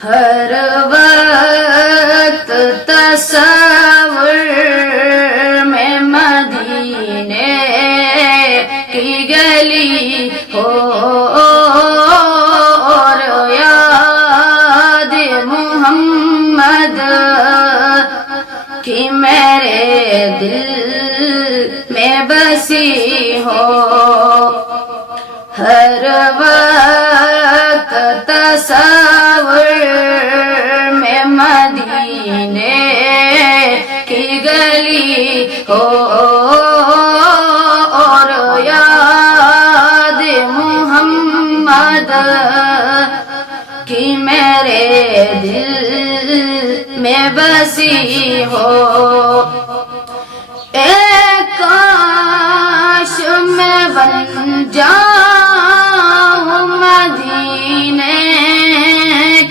ہر وقت تصور میں مدینے کی گلی ہو اور یاد محمد کی میرے دل میں بسی ہو۔ ہر وقت تصور میں مدینے کی گلی ہو اور یاد محمد کی میرے دل میں بسی ہو۔ اے کاش میں بن جاؤں مدینے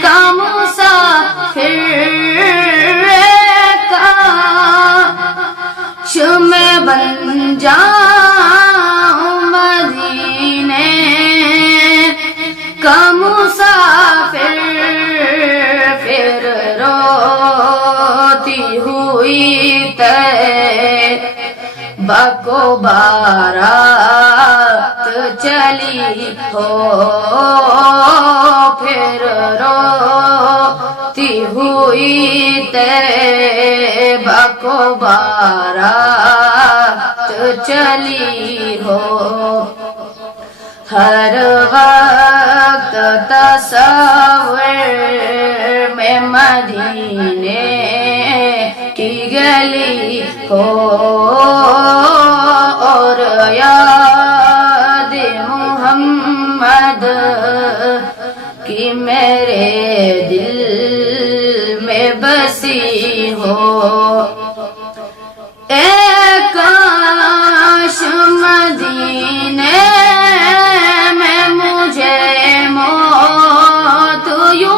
کا مسافر، اے کاش میں بن جاؤں مدینے کا مسافر، پھر روتی ہوئی بکو بارات چلی ہو، پھر روتی ہوئی بکو بارات چلی ہو۔ ہر وقت تصور میں مدینے کی گلی ہو اور یاد محمد کی میرے دل میں بسی ہو۔ اے کاش مدینے میں مجھے موت یوں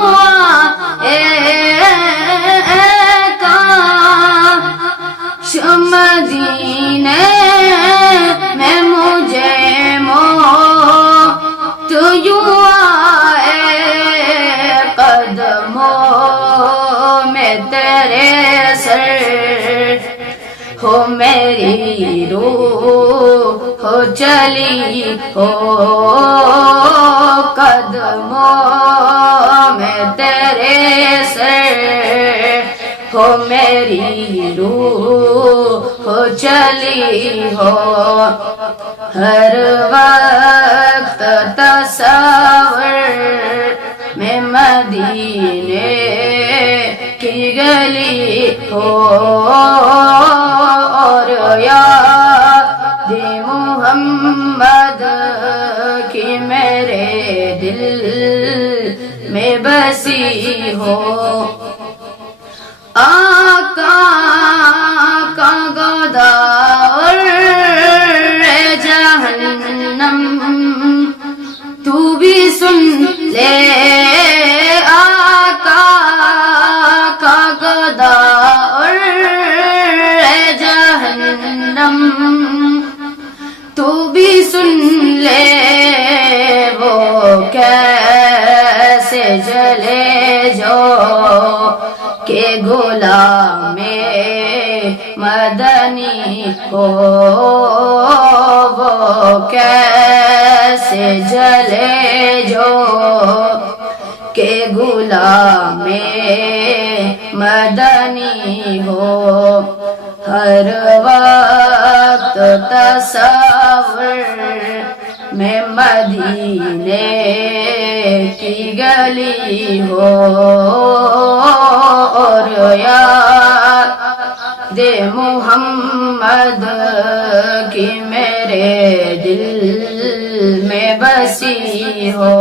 مدینے میں مجھے موت یوں آئے، قدموں میں تیرے سر ہو میری روح ہو چلی ہو، قدموں میں تیرے سر ہو میری روح ہو چلی ہو۔ ہر وقت تصور میں مدینے کی گلی ہو اور یاد محمد کی میرے دل میں بسی ہو۔ آقا کا گودار جہنم تو بھی سن لے، آقا کا گودار جہنم تو بھی سن لے، وہ کیسے جلے جو کہ غلام مدنی ہو، وہ کیسے جلے جو کہ غلام مدنی ہو۔ ہر وقت تصور میں مدینے کی گلی ہو اور یاد محمد کی میرے دل میں بسی ہو۔